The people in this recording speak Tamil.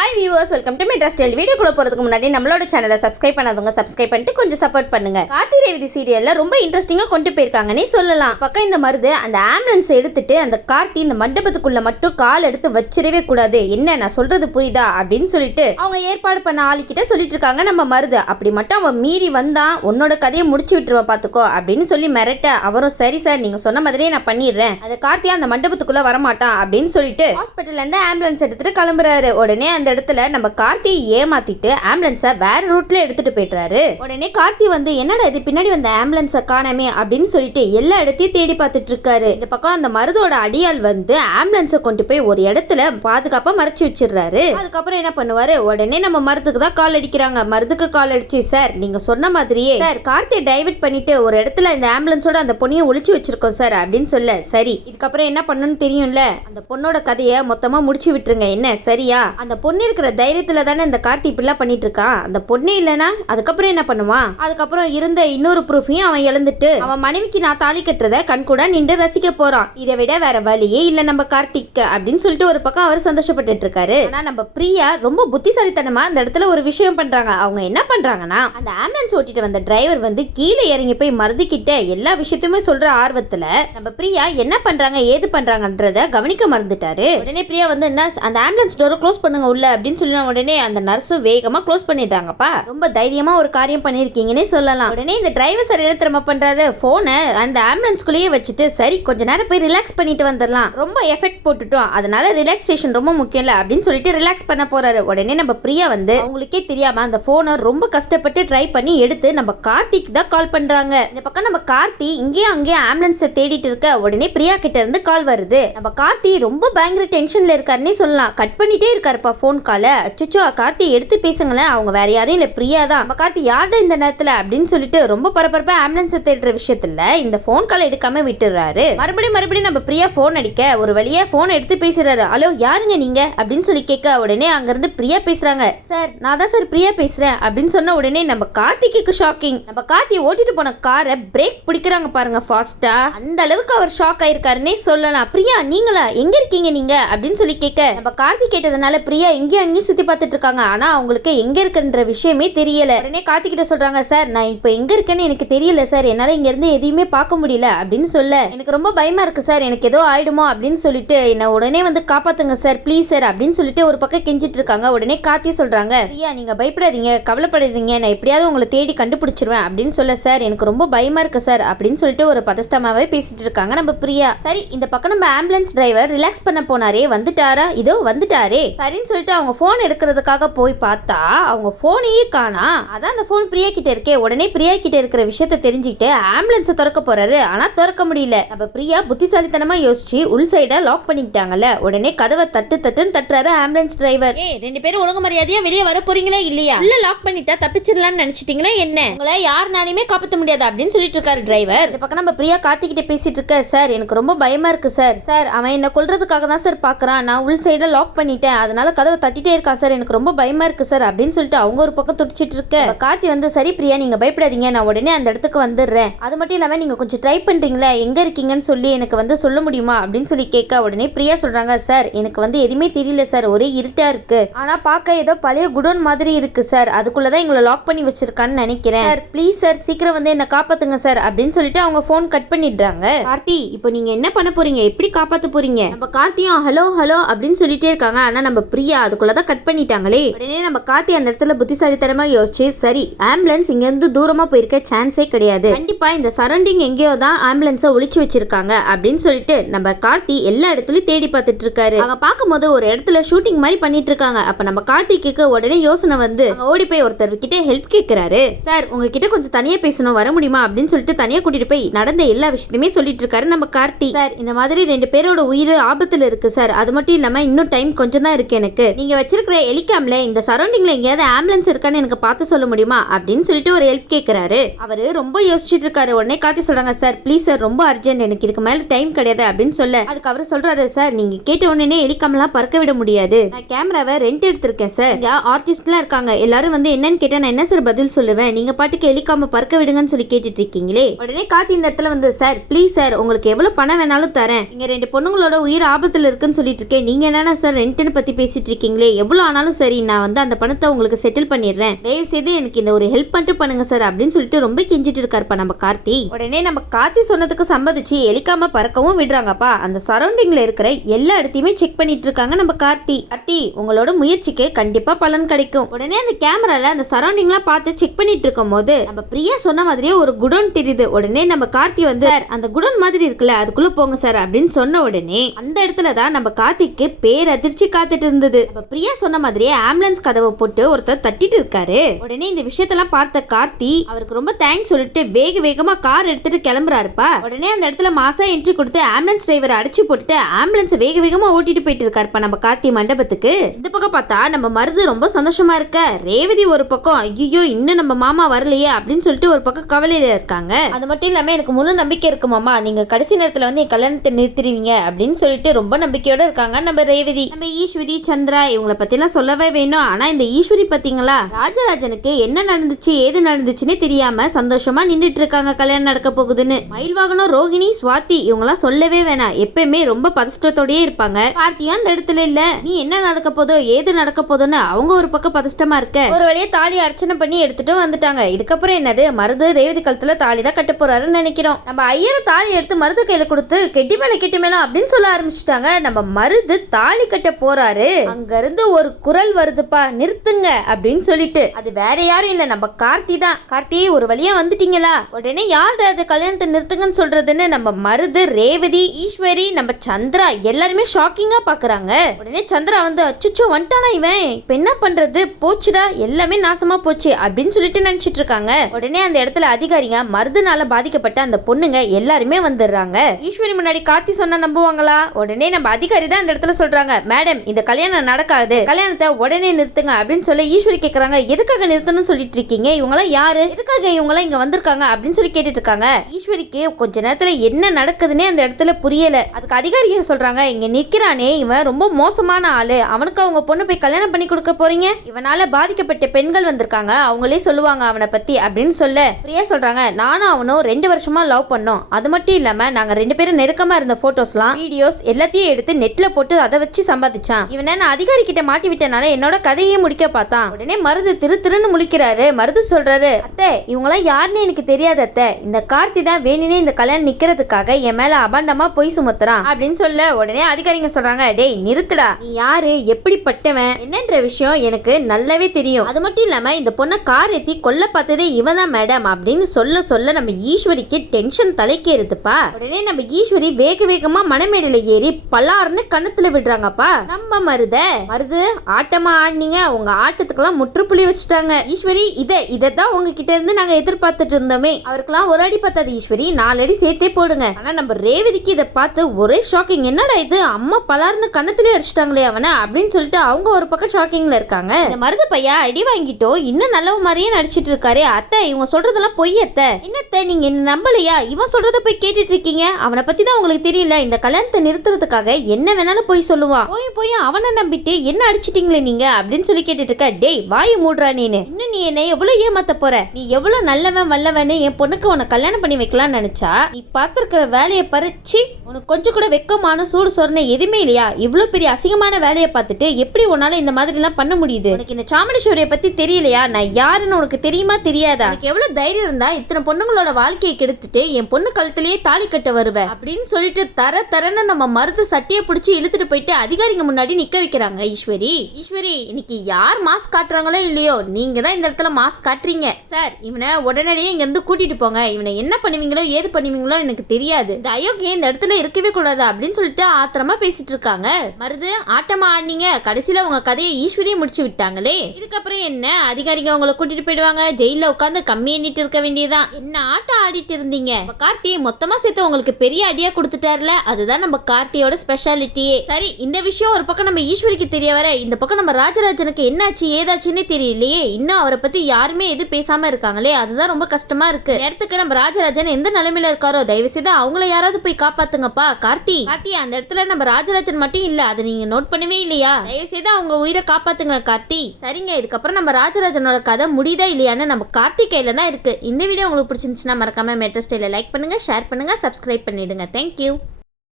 Hi viewers, welcome to Madras style. வீடியோக்குள்ள போறதுக்கு முன்னாடி நம்மளோட சேனலை சப்ஸ்கிரைப் பண்ணாதவங்க சப்ஸ்கிரைப் பண்ணிட்டு கொஞ்சம் சப்போர்ட் பண்ணுங்க. கார்த்தி ரேவதி சீரியல்ல ரொம்ப இன்ட்ரெஸ்டிங்கா கொண்டு போயிருக்காங்கன்னே சொல்லலாம். பக்கம் இந்த மருது அந்த ஆம்புலன்ஸ் எடுத்துட்டு அந்த கார்த்தி இந்த மண்டபத்துக்குள்ள மட்டும் கால் எடுத்து வச்சிடவே கூடாது, என்ன நான் சொல்றது புரியுதா அப்படின்னு சொல்லிட்டு அவங்க ஏற்பாடு பண்ண ஆளுக்கிட்ட சொல்லிட்டு இருக்காங்க. நம்ம மருது அப்படி மட்டும் அவன் மீறி வந்தான் உன்னோட கதையை முடிச்சு விட்டுருவான் பாத்துக்கோ அப்படின்னு சொல்லி மிரட்ட, அவரும் சரி சார் நீங்க சொன்ன மாதிரியே நான் பண்ணிடுறேன், அது கார்த்தியா அந்த மண்டபத்துக்குள்ள வரமாட்டான் அப்படின்னு சொல்லிட்டு ஹாஸ்பிட்டல்ல இருந்து ஆம்புலன்ஸ் எடுத்துட்டு கிளம்புறாரு. உடனே அந்த இடத்துல நம்ம கார்த்தியை ஏமாத்திட்டு ஆம்புலன்ஸை வேற ரூட்ல எடுத்துட்டு போயிட்டாரு. உடனே கார்த்தி வந்து என்னடா இது பின்னாடி வந்த ஆம்புலன்ஸை காணமே அப்படின்னு சொல்லிட்டு எல்லா இடத்தையும் தேடி பார்த்துட்டு இருக்காரு. இந்த பக்கம் அந்த மருதோட அடியால் வந்து ஆம்புலன்ஸை கொண்டு போய் ஒரு இடத்துல பாதுகாப்பா மறைச்சு வச்சிடுறாரு. அதுக்கப்புறம் என்ன பண்ணுவாரு, உடனே நம்ம மருதுக்கு தான் கால் அடிக்கிறாங்க. மருதுக்கு கால் அடிச்சு, சார் நீங்க சொன்ன மாதிரியே சார் கார்த்தியை டைவர்ட் பண்ணிட்டு ஒரு இடத்துல இந்த ஆம்புலன்ஸோட அந்த பொண்ணையை ஒளிச்சு வச்சிருக்கோம் சார் அப்படின்னு சொல்ல, சரி இதுக்கப்புறம் என்ன பண்ணணும்னு தெரியும்ல, அந்த பொண்ணோட கதையை மொத்தமா முடிச்சு விட்டுருங்க என்ன சரியா, அந்த பொண்ணு இருக்கிற தைரியத்துல தானே இந்த கார்த்தி இப்படிலாம் பண்ணிட்டு இருக்கான், அந்த பொண்ணே இல்லைன்னா அதுக்கப்புறம் என்ன பண்ணுவான், அதுக்கப்புறம் இருந்த இன்னொரு ப்ரூஃபையும் அவன் இழந்துட்டு அவன் மனைவிக்கு நான் தாலி கட்டுறத கண் கூட நின்று ரசிக்க போறான், இதை விட வேற வழியே இல்ல நம்ம கார்த்திக் அப்படின்னு சொல்லிட்டு ஒரு பக்கம் அவர் சந்தோஷப்பட்டு இருக்காரு. ஆனா நம்ம பிரியா ரொம்ப புத்திசாலித்தனமா அந்த இடத்துல ஒரு விஷயம் பண்றாங்க. அவங்க என்ன பண்றாங்கன்னா, அந்த ஆம்புலன்ஸ் ஓட்டிட்டு வந்த டிரைவர் வந்து கீழே இறங்கி போய் மருதிக்கிட்ட எல்லா விஷயத்தையுமே சொல்ற ஆர்வத்துல நம்ம பிரியா என்ன பண்றாங்க ஏது பண்றாங்கன்றத கவனிக்க மறந்துட்டாரு. உடனே பிரியா வந்து நர்ஸ் அந்த ஆம்புலன்ஸ் டோரை க்ளோஸ் பண்ணுங்க உள்ள அப்படின்னு சொல்லி உடனே அந்த நர்ஸும் வேகமா க்ளோஸ் பண்ணிட்டாங்கப்பா, ரொம்ப தைரியமா ஒரு காரியம் பண்ணிருக்கீங்கன்னே சொல்லலாம். உடனே இந்த டிரைவர் சார் என்ன திரும்ப பண்றாரு, போனை அந்த ஆம்புலன்ஸ்குள்ளேயே வச்சுட்டு சரி கொஞ்ச நேரம் போய் ரிலாக்ஸ் பண்ணிட்டு வந்துடலாம், ரொம்ப எஃபெக்ட் போட்டுட்டோம் அதனால ரிலாக்ஸேஷன் ரொம்ப முக்கியம் இல்ல அப்படின்னு சொல்லிட்டு ரிலாக்ஸ் பண்ண போறாரு. உடனே நம்ம பிரியா வந்து அவங்களுக்கே தெரியாம அந்த போனை ரொம்ப கஷ்டப்பட்டு ட்ரை பண்ணி எடுத்து நம்ம கார்த்திக் தான் கால் பண்றாங்க. இந்த பக்கம் நம்ம கார்த்தி இங்கேயும் அங்கேயும் ஆம்புலன்ஸ் தேடிட்டு இருக்க, உடனே பிரியா கிட்ட இருந்து கால் வருது. நம்ம கார்த்தி ரொம்ப பயங்கர டென்ஷன்ல இருக்காருன்னே சொல்லலாம், கட் பண்ணிட்டே இருக்காருப்பா போன் கால. அச்சோ கார்த்தி எடுத்து பேசுங்களேன், அவங்க வேற யாரும் இல்ல பிரியா தான். நம்ம கார்த்தி யாருடா இந்த நேரத்துல அப்படின்னு சொல்லிட்டு ரொம்ப பரபரப்பா ஆம்புலன்ஸ் தேடுற விஷயத்துல இந்த போன் கால் எடுக்காம விட்டுறாரு. மறுபடியும் நம்ம பிரியா போன் அடிக்க ஒரு வழியா போன் எடுத்து பேசுறாரு. ஹலோ யாருங்க நீங்க அப்படின்னு சொல்லி கேட்க, உடனே அங்க இருந்து பிரியா பேசுறாங்க. சார் நான் தான் சார் பிரியா பேசுறேன் அப்படின்னு சொன்ன உடனே நம்ம கார்த்திக்கு ஷாக்கிங். நம்ம கார்த்தி ஓட்டிட்டு போன காரை பிரேக் பிடிக்கிறாங்க பாருங்க ஃபாஸ்டா, அந்த அளவுக்கு அவர் ஷாக் ஆயிருக்காருன்னே சொல்லலாம். பிரியா நீங்களா, எங்க இருக்கீங்க நீங்க அப்படின்னு சொல்லி கேட்க, நம்ம கார்த்தி கேட்டதுனால பிரியா எங்கேயும் அங்கேயும் சுத்தி பார்த்துட்டு இருக்காங்க. ஆனா அவங்களுக்கு எங்க இருக்குன்ற விஷயமே தெரியல. உடனே கார்த்தி கிட்ட சொல்றாங்க, சார் நான் இப்போ எங்க இருக்கேன்னு எனக்கு தெரியல சார், என்னால இங்க இருந்து எதையுமே பார்க்க முடியல அப்படின்னு சொல்ல, எனக்கு ரொம்ப பயமா இருக்கு சார், எனக்கு ஏதோ ஆயிடுமோ அப்படின்னு சொல்லிட்டு என்ன உடனே வந்து காப்பாத்துங்க சார் ப்ளீஸ் சார் அப்படின்னு சொல்லிட்டு ஒரு பக்கம் கெஞ்சிட்டு இருக்காங்க. உடனே கார்த்தி சொல்றாங்க, பிரியா நீங்க பயப்படாதீங்க கவலைப்படாதீங்க, நான் எப்படியாவது உங்களை தேடி கண்டுபிடிச்சிருவேன் அப்படின்னு சொல்ல, சார் எனக்கு ரொம்ப பயமா இருக்கு சார் அப்படின்னு சொல்லிட்டு ஒரு பதஷ்டமாவே பேசிட்டு இருக்காங்க நம்ம பிரியா. சரி இந்த பக்கம் நம்ம ஆம்புலன்ஸ் டிரைவர் ரிலாக்ஸ் பண்ண போனாரே வந்துட்டாரா, இதோ வந்துட்டாரே சரின்னு சொல்லிட்டு அவங்க போன் எடுக்கிறதுக்காக போய் பார்த்தா அவங்க போனையே காணா. அதான் அந்த போன் பிரியா கிட்ட இருக்கே. உடனே பிரியா கிட்ட இருக்கிற விஷயத்தை தெரிஞ்சுக்கிட்டு ஆம்புலன்ஸை திறக்க போறாரு. ஆனா திறக்க முடியல. நம்ம பிரியா புத்திசாலித்தனமா யோசிச்சு உள் சைட லாக் பண்ணிக்கிட்டாங்கல்ல. உடனே கதவை தட்டுன்னு தட்டுறாரு ஆம்புலன்ஸ் டிரைவர். ரெண்டு பேரும் ஒழுங்கு மரியாதையா வெளியே வர போறீங்களா இல்லையா, உள்ள லாக் பண்ணிட்டா தப்பிச்சிடலாம்னு நினைச்சிட்டீங்களா என்ன, உங்களை யாருனாலுமே காப்பாற்ற முடியாது அப்படின்னு சொல்லிட்டு இருக்காரு டிரைவர். இந்த பக்கம் நம்ம பிரியா கார்த்திகிட்ட பேசிட்டு இருக்க, சார் எனக்கு ரொம்ப பயமா இருக்கு சார், சார் அவன் என்ன கொல்றதுக்காக தான் சார் பாக்குறான், நான் உள் சைட லாக் பண்ணிட்டேன் அதனால கதவை தட்டிட்டே இருக்கா சார், எனக்கு ரொம்ப பயமா இருக்கு சார் அப்படின்னு சொல்லிட்டு அவங்க ஒரு பக்கம் துடிச்சிட்டு இருக்க, கார்த்தி வந்து சரி பிரியா நீங்க பயப்படாதீங்க நான் உடனே அந்த இடத்துக்கு வந்துடுறேன், அது மட்டும் இல்லாம நீங்க கொஞ்சம் ட்ரை பண்றீங்களா எங்க இருக்கீங்கன்னு சொல்லி எனக்கு வந்து சொல்ல முடியுமா அப்படின்னு சொல்லி கேட்க, உடனே பிரியா சொல்றாங்க, சார் எனக்கு வந்து எதுவுமே தெரியல சார், ஒரே இருட்டா இருக்கு, ஆனா பார்க்க ஏதோ பழைய குடோன் மாதிரி இருக்கு சார், அதுக்குள்ளதான் எங்களை லாக் பண்ணி வச்சிருக்கான்னு நினைக்கிறேன் சார், ப்ளீஸ் சார் சீக்கிரம் வந்து என்ன காப்பாத்துங்க சார் அப்படின்னு சொல்லிட்டு அவங்க போன் கட் பண்ணிடுறாங்க. கார்த்தி இப்போ நீங்க என்ன பண்ண போறீங்க, எப்படி காப்பாத்த போறீங்க, நம்ம கார்த்தியும் ஹலோ ஹலோ அப்படின்னு சொல்லிட்டே இருக்காங்க. ஆனா நம்ம பிரியா அதுக்குள்ளதான் கட் பண்ணிட்டாங்களே. உடனே நம்ம கார்த்தி அந்த இடத்துல புத்திசாலித்தனமா யோசிச்சு, சரி ஆம்புலன்ஸ் இங்க இருந்து தூரமா போயிருக்க சான்ஸே கிடையாது, கண்டிப்பா இந்த சரௌண்டிங் எங்கேயோ தான் ஆம்புலன்ஸை ஒளிச்சு வச்சிருக்காங்க அப்படின்னு சொல்லிட்டு நம்ம கார்த்தி எல்லா இடத்துலயும் தேடி பார்த்துட்டு இருக்காரு. அங்க பார்க்கும்போது ஒரு இடத்துல ஷூட்டிங் மாதிரி பண்ணிட்டு இருக்காங்க. அப்ப நம்ம கார்த்திக்கு உடனே யோசனை வந்து ஓடி போய் ஒருத்தர் கிட்ட ஹெல்ப் கேட்கிறாரு. சார் உங்ககிட்ட கொஞ்சம் தனியா பேசணும் வர முடியுமா அப்படின்னு சொல்லிட்டு தனியா கூட்டிட்டு போய் நடந்த எல்லா விஷயத்தையுமே சொல்லிட்டு இருக்காரு நம்ம கார்த்தி. சார் இந்த மாதிரி ரெண்டு பேரோட உயிர் ஆபத்துல இருக்கு சார், அது மட்டும் இல்லாம இன்னும் டைம் கொஞ்சம் தான் இருக்கு, எனக்கு நீங்க வச்சிருக்கிற எலிகாம்ல இந்த சரௌண்டிங்ல எங்கேயாவது ஆம்புலன்ஸ் இருக்கான்னு எனக்கு பார்த்து சொல்ல முடியுமா அப்படின்னு சொல்லிட்டு ஒரு ஹெல்ப் கேட்கிறாரு. அவரு ரொம்ப யோசிச்சுட்டு இருக்காரு. உடனே கார்த்தி சொல்றாங்க, சார் ப்ளீஸ் சார் ரொம்ப அர்ஜென்ட், எனக்கு இதுக்கு மேல டைம் கிடையாது அப்படின்னு சொல்ல, அதுக்கு அவர் சொல்றாரு, சார் நீங்க கேட்ட உடனே எலிகாம்லாம் பறக்க விட முடியாது, நான் கேமராவை ரெண்ட் எடுத்திருக்கேன் சார், இங்க ஆர்டிஸ்ட்லாம் இருக்காங்க எல்லாரும் வந்து என்னன்னு கேட்டா நான் என்ன சார் பதில் சொல்லுவேன், நீங்க பாட்டுக்கு எலிகாம பறக்க விடுங்கன்னு சொல்லி கேட்டுட்டு இருக்கீங்களே. உடனே கார்த்தி இந்த இடத்துல வந்து, சார் ப்ளீஸ் சார் உங்களுக்கு எவ்வளவு பணம் வேணாலும் தரேன், இங்க ரெண்டு பொண்ணுங்களோட உயிர் ஆபத்துல இருக்குன்னு சொல்லிட்டு இருக்கேன், நீங்க என்னன்னா சார் ரெண்ட்னு பத்தி பேசிட்டு இருக்கீங்க இருக்கீங்களே, எவ்வளவு ஆனாலும் சரி நான் வந்து அந்த பணத்தை உங்களுக்கு செட்டில் பண்ணிடுறேன், தயவு செய்து எனக்கு இந்த ஒரு ஹெல்ப் பண்ணிட்டு பண்ணுங்க சார் அப்படின்னு சொல்லிட்டு ரொம்ப கெஞ்சிட்டு இருக்காருப்பா நம்ம கார்த்தி. உடனே நம்ம கார்த்தி சொன்னதுக்கு சம்மதிச்சு எலிக்காம பறக்கவும் விடுறாங்கப்பா. அந்த சரௌண்டிங்ல இருக்கிற எல்லா இடத்தையுமே செக் பண்ணிட்டு இருக்காங்க நம்ம கார்த்தி. உங்களோட முயற்சிக்கு கண்டிப்பா பலன் கிடைக்கும். உடனே அந்த கேமரால அந்த சரௌண்டிங்லாம் பார்த்து செக் பண்ணிட்டு இருக்கும் போது நம்ம பிரியா சொன்ன மாதிரியே ஒரு குடோன் தெரியுது. உடனே நம்ம கார்த்தி வந்து சார் அந்த குடோன் மாதிரி இருக்குல்ல அதுக்குள்ள போங்க சார் அப்படின்னு சொன்ன உடனே அந்த இடத்துல தான் நம்ம கார்த்திக்கு பேரதிர்ச்சி காத்துட்டு இருந்தது. நம்ம பிரியா சொன்ன மாதிரியே ஆம்புலன்ஸ் கதவை போட்டு ஒருத்தர் தட்டிட்டு இருக்காரு. உடனே இந்த விஷயத்தெல்லாம் பார்த்த கார்த்தி அவருக்கு ரொம்ப தேங்க்ஸ் சொல்லிட்டு வேகமா கார் எடுத்துட்டு கிளம்புறாருப்பா. உடனே அந்த இடத்துல மாசா என்ட்ரி கொடுத்து ஆம்புலன்ஸ் டிரைவரை அடிச்சு போட்டுட்டு ஆம்புலன்ஸ் வேகமா ஓட்டிட்டு போயிட்டு இருக்காருப்பா நம்ம கார்த்தி மண்டபத்துக்கு. இந்த பக்கம் பார்த்தா நம்ம மருது ரொம்ப சந்தோஷமா இருக்க, ரேவதி ஒரு பக்கம் ஐயோ இன்னும் நம்ம மாமா வரலையே அப்படின்னு சொல்லிட்டு ஒரு பக்கம் கவலையில இருக்காங்க. அது மட்டும் இல்லாம எனக்கு முழு நம்பிக்கை இருக்கு மாமா, நீங்க கடைசி நேரத்துல வந்து என் கல்யாணத்தை நிறுத்திடுவீங்க அப்படின்னு சொல்லிட்டு ரொம்ப நம்பிக்கையோட இருக்காங்க நம்ம ரேவதி. நம்ம ஈஸ்வரி சந்திரா இவங்களை பத்தி எல்லாம் சொல்லவே வேணும். ஆனா இந்த ஈஸ்வரி பாத்தீங்களா, ராஜராஜனுக்கு என்ன நடந்துச்சு ஏது நடந்துச்சுன்னு தெரியாம சந்தோஷமா நின்றுட்டு இருக்காங்க கல்யாணம் நடக்க போகுதுன்னு. மயில்வாகனம் ரோகிணி ஸ்வாதி இவங்கெல்லாம் சொல்லவே வேணாம், எப்பயுமே ரொம்ப பதஷ்டத்தோடயே இருப்பாங்க. கார்த்தியும் அந்த இடத்துல இல்ல, நீ என்ன நடக்க போதோ ஏது நடக்க போதோன்னு அவங்க ஒரு பக்கம் பதஷ்டமா இருக்க ஒரு வழியே தாலி அர்ச்சனை பண்ணி எடுத்துட்டு வந்துட்டாங்க. இதுக்கப்புறம் என்னது, மருது ரேவதி கழுத்துல தாலி தான் கட்ட போறாருன்னு நினைக்கிறோம். நம்ம ஐயர் தாலி எடுத்து மருது கையில கொடுத்து கெட்டி மேல அப்படின்னு சொல்ல ஆரம்பிச்சுட்டாங்க. நம்ம மருது தாலி கட்ட போறாரு, அங்க இருந்து ஒரு குரல் வருதுப்பா, நிறுத்துங்க அப்படின்னு சொல்லிட்டு. அது வேற யாரும் இல்ல நம்ம கார்த்தி தான். கார்த்தி ஒரு வழியா வந்துட்டீங்களா, உடனே யார் அது கல்யாணத்தை நிறுத்துங்கன்னு சொல்றதுன்னு நம்ம மருது ரேவதி ஈஸ்வரி நம்ம சந்திரா எல்லாருமே ஷாக்கிங்கா பாக்குறாங்க. உடனே சந்திரா வந்து அச்சுச்சோ வந்துட்டானா இவன், இப்ப என்ன பண்றது, போச்சுடா எல்லாமே நாசமா போச்சு அப்படின்னு சொல்லிட்டு நினைச்சிட்டு இருக்காங்க. உடனே அந்த இடத்துல அதிகாரிங்க மருதுனால பாதிக்கப்பட்ட அந்த பொண்ணுங்க எல்லாருமே வந்துடுறாங்க. ஈஸ்வரி முன்னாடி கார்த்தி சொன்னா நம்புவாங்களா? உடனே நம்ம அதிகாரி தான் அந்த இடத்துல சொல்றாங்க, மேடம் இந்த கல்யாணம் நடக்காது, கல்யாணத்தை உடனே நிறுத்துங்க அப்படின்னு சொல்லி ஈஸ்வரி கேக்குறாங்க. எதுக்காக நிறுத்தணும்னு சொல்லிட்டு இருக்கீங்க, இவங்களாம் யாரு, எதுக்காக இவங்களாம் இங்க வந்திருக்காங்க அப்படின்னு சொல்லி கேட்டுட்டு இருக்காங்க. ஈஸ்வரிக்கு கொஞ்ச நேரத்துல என்ன நடக்குதுன்னே அந்த இடத்துல புரியல. அதுக்கு அதிகாரிங்க சொல்றாங்க, இங்க நிக்கிறானே இவன் ரொம்ப மோசமான ஆளு, அவனுக்கு அவங்க பொண்ணு போய் கல்யாணம் பண்ணி கொடுக்க போறீங்க, இவனால பாதிக்கப்பட்ட பெண்கள் வந்திருக்காங்க அவங்களே சொல்லுவாங்க அவனை பத்தி அப்படின்னு சொல்ல பிரியா சொல்றாங்க, நானும் அவனும் 2 வருஷமா லவ் பண்ணோம், அது மட்டும் இல்லாம நாங்க 2 பேரும் நெருக்கமா இருந்த போட்டோஸ்லாம் வீடியோஸ் எல்லாத்தையும் எடுத்து நெட்ல போட்டு அதை வச்சு சம்பாதிச்சான், இவனை நான் அதிகாரி கிட்ட மாட்டி விட்டனால என்னோட கதையே முடிக்க பார்த்தான். உடனே மருது திருன்னு முழிக்கிறாரு. மருது சொல்றாரு, அத்தை இவங்களாம் யாருன்னு எனக்கு தெரியாது அத்தை, இந்த கார்த்தி தான் வேணுனே இந்த கல்யாணம் நிக்கிறதுக்காக என் மேல அபாண்டமா போய் சுமத்துறான் அப்படின்னு சொல்ல உடனே அதிகாரிங்க சொல்றாங்க, டேய் நிறுத்துடா, நீ யாரு எப்படிப்பட்டவன் என்னன்ற விஷயம் எனக்கு நல்லாவே தெரியும், அது மட்டும் இல்லாம இந்த பொண்ணை கார் ஏத்தி கொல்ல பார்த்ததே இவன் தான் மேடம் அப்படின்னு சொல்ல நம்ம ஈஸ்வரிக்கு டென்ஷன் தலைக்கேறுதுப்பா. உடனே நம்ம ஈஸ்வரி வேகமா மணமேடையில ஏறி பலார்னு கண்ணத்துல விடுறாங்கப்பா. நம்ம மருது ஆட்டமா ஆடினீங்க, உங்க ஆட்டத்துக்கெல்லாம் முற்றுப்புள்ளி வச்சுட்டாங்க ஈஸ்வரி, இதைதான் உங்ககிட்ட இருந்து நாங்க எதிர்பார்த்துட்டு இருந்தோமே, அவருக்கெல்லாம் ஒரு அடி பார்த்தாது ஈஸ்வரி, 4 அடி சேர்த்தே போடுங்க. ஆனா நம்ம ரேவதிக்கு இதை பார்த்து ஒரே ஷாக்கிங், என்னடா இது அம்மா பலார்னு கண்ணத்திலே அடிச்சிட்டாங்களே அவனை அப்படின்னு சொல்லிட்டு அவங்க ஒரு பக்கம் ஷாக்கிங்ல இருக்காங்க. இந்த மருது பையா அடி வாங்கிட்டோ இன்னும் நல்லவ மாதிரியே நடிச்சிட்டு இருக்காரு. அத்தை இவங்க சொல்றதெல்லாம் பொய் அத்தை, என்னத்த நீங்க என்ன நம்பலையா, இவன் சொல்றத போய் கேட்டுட்டு இருக்கீங்க, அவனை பத்தி தான் உங்களுக்கு தெரியல, இந்த கல்யாணத்தை நிறுத்துறதுக்காக என்ன வேணாலும் போய் சொல்லுவான், போய் அவனை நம்பிட்டு என்ன அடிச்சிட்டீங்களே நீங்க அப்படின்னு சொல்லி கேட்டுட்டு இருக்க. டேய் வாயை மூடுறா நீனு, இன்னும் நீ என்ன எவ்வளவு ஏமாத்த போற, நீ எவ்வளவு நல்லவன் வல்லவன்னு என் பொண்ணுக்கு உன்னை கல்யாணம் பண்ணி வைக்கலாம்னு நினைச்சா நீ பார்த்திருக்கிற வேலையை பறிச்சு உனக்கு கொஞ்சம் கூட வெக்கமான சூடு சொன்ன எதுவுமே இல்லையா, இவ்வளவு பெரிய அசிங்கமான வேலையை பார்த்துட்டு எப்படி உன்னால இந்த மாதிரி எல்லாம் பண்ண முடியுது, உனக்கு இந்த சாமுண்டீஸ்வரியை பத்தி தெரியலையா, நான் யாருன்னு உனக்கு தெரியுமா தெரியாதா, எனக்கு எவ்வளவு தைரியம் இருந்தா இத்தனை பொண்ணுங்களோட வாழ்க்கையை கெடுத்துட்டு என் பொண்ணு கழுத்திலேயே தாலி கட்ட வருவ அப்படின்னு சொல்லிட்டு தரன்னு நம்ம மருது சட்டியை பிடிச்சி இழுத்துட்டு போயிட்டு அதிகாரிங்க முன்னாடி நிக்க வைக்கிறாங்க. ஈஸ்வரி இன்னைக்கு யார் மாஸ்க் காட்டுறாங்களோ இல்லையோ நீங்க தான் இந்த இடத்துல மாஸ்க் காட்டுறீங்க சார், இவனை உடனடியே இங்க இருந்து கூட்டிட்டு போங்க, இவனை என்ன பண்ணுவீங்களோ ஏது பண்ணுவீங்களோ எனக்கு தெரியாது, இந்த அயோக்கிய இந்த இடத்துல இருக்கவே கூடாது அப்படின்னு சொல்லிட்டு ஆத்திரமா பேசிட்டு இருக்காங்க. மருது ஆட்டமா ஆடினீங்க, கடைசியில உங்க கதையை ஈஸ்வரியை முடிச்சு விட்டாங்களே, இதுக்கப்புறம் என்ன அதிகாரிங்க உங்களை கூட்டிட்டு போயிடுவாங்க, ஜெயில உட்காந்து கம்மி எண்ணிட்டு இருக்க வேண்டியதான், என்ன ஆட்டம் ஆடிட்டு இருந்தீங்க, கார்த்தி மொத்தமா சேர்த்து உங்களுக்கு பெரிய அடியா கொடுத்துட்டாருல, அதுதான் நம்ம கார்த்தியோட ஸ்பெஷாலிட்டியே. சரி இந்த விஷயம் ஒரு பக்கம் நம்ம ஈஸ்வரிக்கு தெரிய வர இந்த பக்கம் நம்ம ராஜராஜனுக்கு என்னாச்சு ஏதாச்சுன்னு தெரியலையே, இன்னும் அவரை பத்தி யாருமே எதுவும் பேசாம இருக்காங்களே, அதுதான் ரொம்ப கஷ்டமா இருக்கு. நேரத்துக்கு நம்ம ராஜராஜன் எந்த நிலைமையில இருக்காரோ தயவு செய்து அவங்கள யாராவது போய் காப்பாத்துங்கப்பா. கார்த்தி அந்த இடத்துல நம்ம ராஜராஜன் மட்டும் இல்ல, அதை நீங்க நோட் பண்ணவே இல்லையா, தயவு செய்து அவங்க உயிரை காப்பாத்துங்க கார்த்தி. சரிங்க, இதுக்கப்புறம் நம்ம ராஜராஜனோட கதை முடியுதா இல்லையான்னு நம்ம கார்த்தி கையில தான் இருக்கு. இந்த வீடியோ உங்களுக்கு பிடிச்சிருந்துச்சுன்னா மறக்காம மெட்ரோ ஸ்டைல லைக் பண்ணுங்க, ஷேர் பண்ணுங்க, சப்ஸ்கிரைப் பண்ணிடுங்க. தேங்க்யூ.